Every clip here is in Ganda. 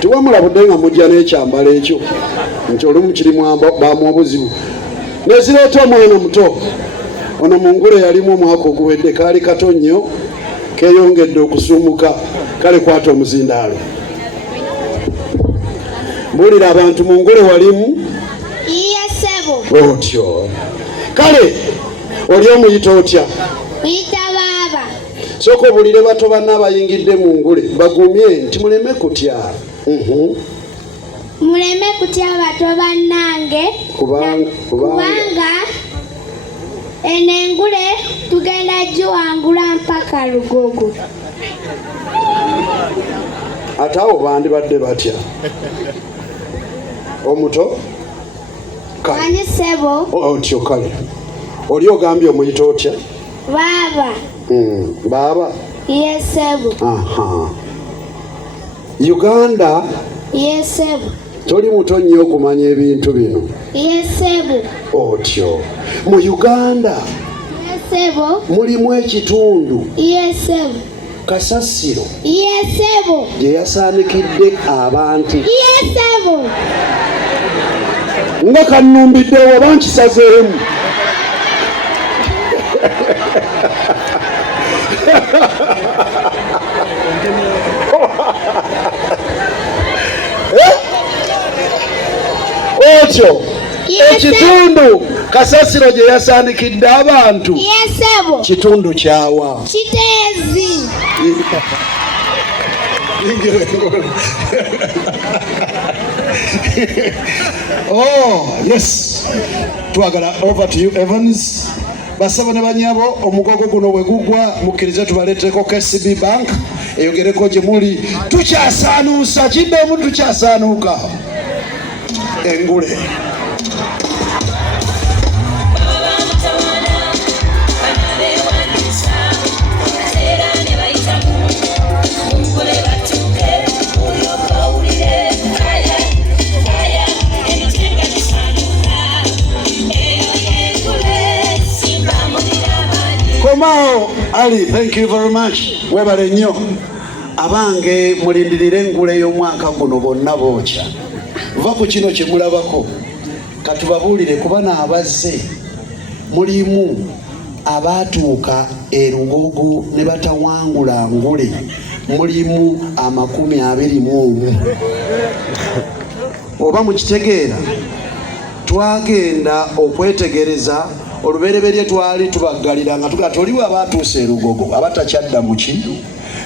tiwamulabudde nga mujja n'ekyambalo ekyo nti olumu kirimu bamu obuzibu nezireeta omwana muto ono mu ngule yalimu omwaka oguwedde kaali kato nnyo keyongedde okusumuka kale kwata omuzindaalo mbuulira abantu mu ngule walimu otyo kale oli omuyita otya Uyita baba. sooka obulire bato banna abayingidde mu ngule bagumye nti muleme kutya Muleme kutya bato bannange kubanga enengule tugenda giwangula mpaka Lugogo. ate awo bandibadde batya omuto Ani sebo otyo kale oli ogambye omuyita otya baba. Baba Yes sebo. Uganda Yes sebo. toli muto nnyo okumanya ebintu bino Yes sebo. otyo mu Uganda Yes sebo. mulimu ekitundu Yes sebo. Kasasiro Yes sebo. gye yasaanikidde abantu Yes sebo. nga kannumbiddewo oba nkisazeemu otyo ekitundu Kasasiro gye yasaanikidde abantu Yes sebo. kitundu kyawa Kiteezi. Oh yes twagala over to you Evans basaba ne banyabo omugogo guno bwe gugwa mukkirize tubaleeteko KCB Bank eyogereko gye muli tukyasaanuusa kiddemu tukyasaanuuka engule Komao Ali, thank you very much. Webale nnyo. Abange mulindirire engule y'omwaka guno bonna bookya. Va ku kino kye mulabako. Katubabuulire kuba n'abazze mulimu abaatuuka e Lugogo ne batawangula ngule. Mulimu 21. Oba mukitegeera twagenda okwetegereza olubereberye twali tubaggalira nga tuga toliwe abatuuse e Lugogo abatakyadda muki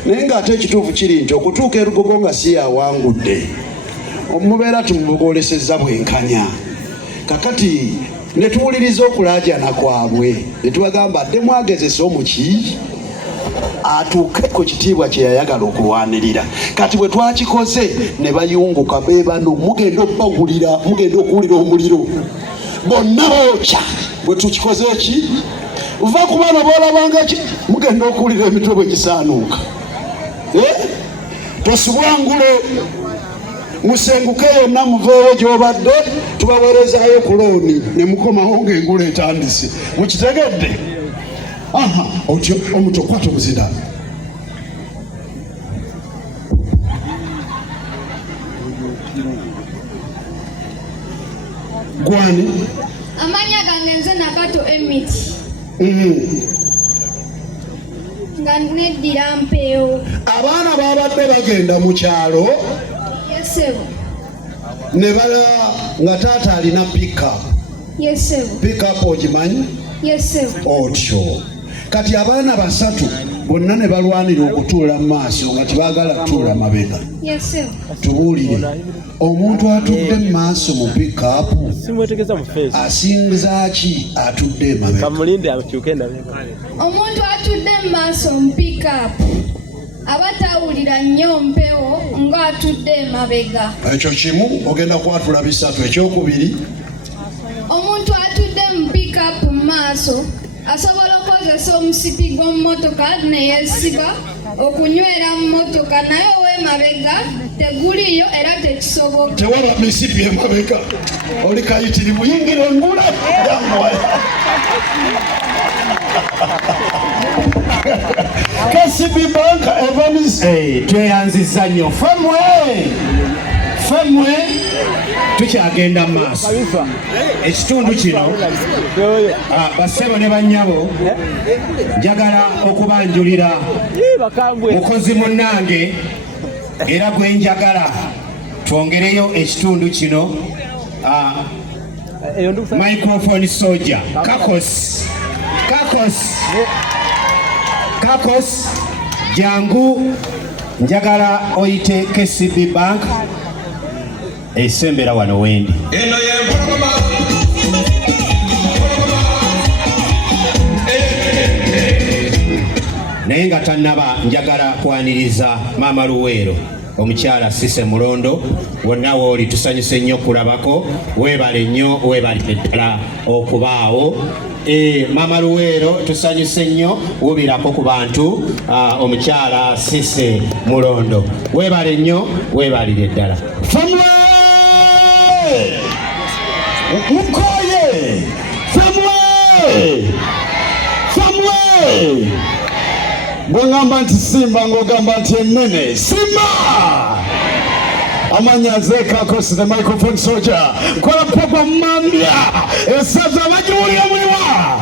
naye ng'ate ekituufu kiri nti okutuuka e Lugogo nga si yawangudde omubeera tumubogolesezza bwenkanya kakati ne tuwuliriza okulaajana kwabwe ne tubagamba dde mwagezesa omuki atuuke ku kitiibwa kye yayagala okulwanirira kati bwe twakikoze ne bayunguka be bano mugenda okubagulira mugenda okuwulira omuliro bonna bookya bwe tukikoze eki va ku baana boolabanga ki mugenda okuwulira emitwe bwe gisaanuuka tosubwangule musenguke yonna muveewo gy'obadde tubaweerezaayo ku looni ne mukomawo ng'engula etandise mukitegedde otyo omuto kwata obuzindaalo gwani Amanya gange nze Nakato Emiti. Nga neddira mpeewo. Abaana babadde bagenda mu kyalo Yes sebo. ne bala nga taata alina pickup. Yes sebo. Pickup ogimanyi? Yes sebo. Otyo kati abaana basatu bonna ne balwanira okutuula mu maaso nga tibaagala kutuula mabega. Yes sebo. Tubuulire omuntu atudde mu maaso mu pickup simwetegeza mu face asingiza ki atudde emabega? kamulinde akyuke ndabeka Omuntu atudde mu maaso mu pickup abatawulira nnyo mpewo ng'atudde emabega. Ekyo kimu ogenda kwatula bisatu. Ekyokubiri Omuntu atudde mu pickup mu maaso asobola okukozesa omusipi gw'ommotoka ne yeesiba okunywera mu mmotoka naye ow'emabega teguliyo era tekisoboka. tewaba misipi emabega oli kayitirivu yingira engula yangoya KCB Bank Evans tweyanziza nnyo femwe tukyagenda mu maaso ekitundu kino bassebo ne bannyabo njagala okubanjulira mukozi munnange era gwe njagala twongereyo ekitundu kino microphone soldier Kakos jangu njagala oyite KCB Bank esembera wano wendi naye nga tannaba njagala kwaniriza Maama Luweero omukyala Sise Mulondo wonna wooli tusanyuse nnyo kulabako weebale nnyo weebalire ddala okubaawo Maama Luweero tusanyuse nnyo wubirako ku bantu omukyala Sise Mulondo weebale nnyo weebalire ddala famwe mukoye famwe bwengamba nti simba ng'ogamba nti ennene simba amanyaze Kakos the microphone soldier kola papa mambya esaza bagiwulira muliwa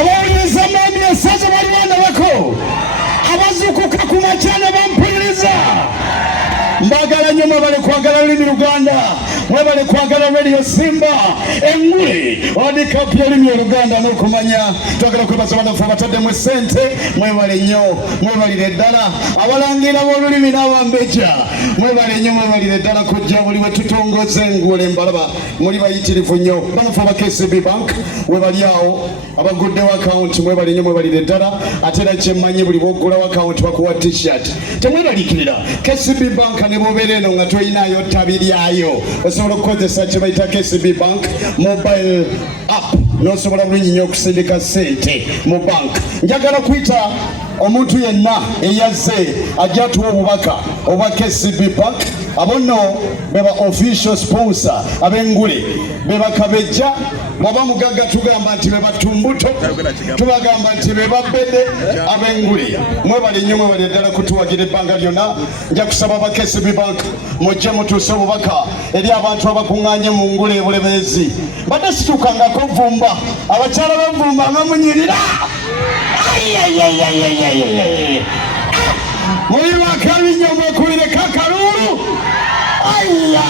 abawuliriza mambya esaza baliwana bako abazukuka ku makyana bampuliriza mbagala nnyo mwebale kwagala lulimi Luganda mwebale kwagala Radio Simba engule wadikapu y'olulimi Oluganda n'okumanya twagala kwebaza banafu abataddemu ssente mwebale nnyo mwebalire ddala abalangira b'olulimi n'abambeja mwebale nnyo mwebalire ddala kujja buli we tutongoze engule mbalaba muli bayitirivu nnyo banafu aba KCB Bank webali awo abaguddewo akawunti mwebale nnyo mwebalire ddala ate era kyemmanyi buli bwoggulawo akawunti bakuwa t-shirt temweraliikirira KCB Bank ne bobeera eno nga toyinayo ttabi lyayo osobola okukozesa kye bayita KCB Bank mobile app n'osobola bulungi nnyo okusindika ssente mu bank njagala kuyita omuntu yenna eyazze ajja atuwa obubaka obwa KCB Bank abo nno beba official sponsor ab'engule beba kabejja baba mugagga tugamba nti beba tumbuto tubagamba nti beba bede ab'engule mwebale nnyo mwebale ddala kutuwagira ebbanga lyonna nja kusaba aba KCB Bank mujje mutuuse obubaka eri abantu abakuŋŋaanye mu ngule ebulebeezi mbadde situukangako vumba abakyala bavumba nga munyirira muli lwakabinnyo mwekubire kakalulu aya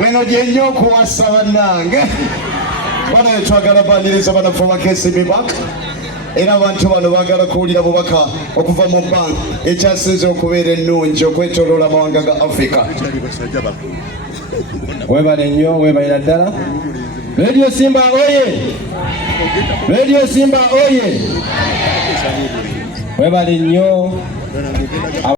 weno gyenyo okuwasa bannange bana netwagala baniriza banafu ba KCB Bank era abantu bano bagala kuwulira bubaka okuva mu bank ekyasinze okubeera ennungi okwetoloola amawanga ga Africa webale nnyo webalira ddala Radio Simba oye Radio Simba oye webale nnyo